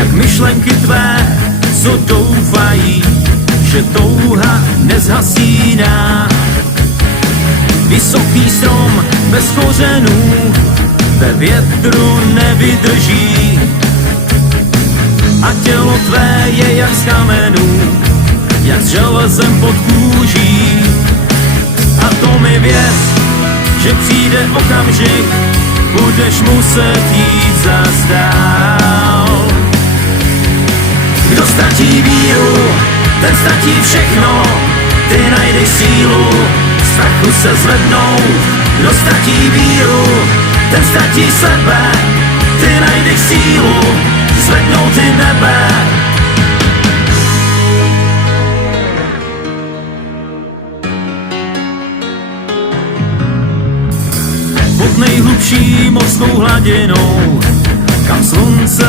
jak myšlenky tvé, co doufají, že touha nezhasíná. Vysoký strom bez kořenů ve větru nevydrží a tělo tvé je jak z kamenů, jak s železem pod kůží. A to mi věř, že přijde okamžik, budeš muset jít zas dál. Kdo ztratí víru, ten ztratí všechno, ty najdeš sílu, strachu se zvednout. Kdo ztratí víru, ten ztratí sebe, ty najdeš sílu, zvednout ty nebe. Pod nejhlubší mořskou hladinou, kam slunce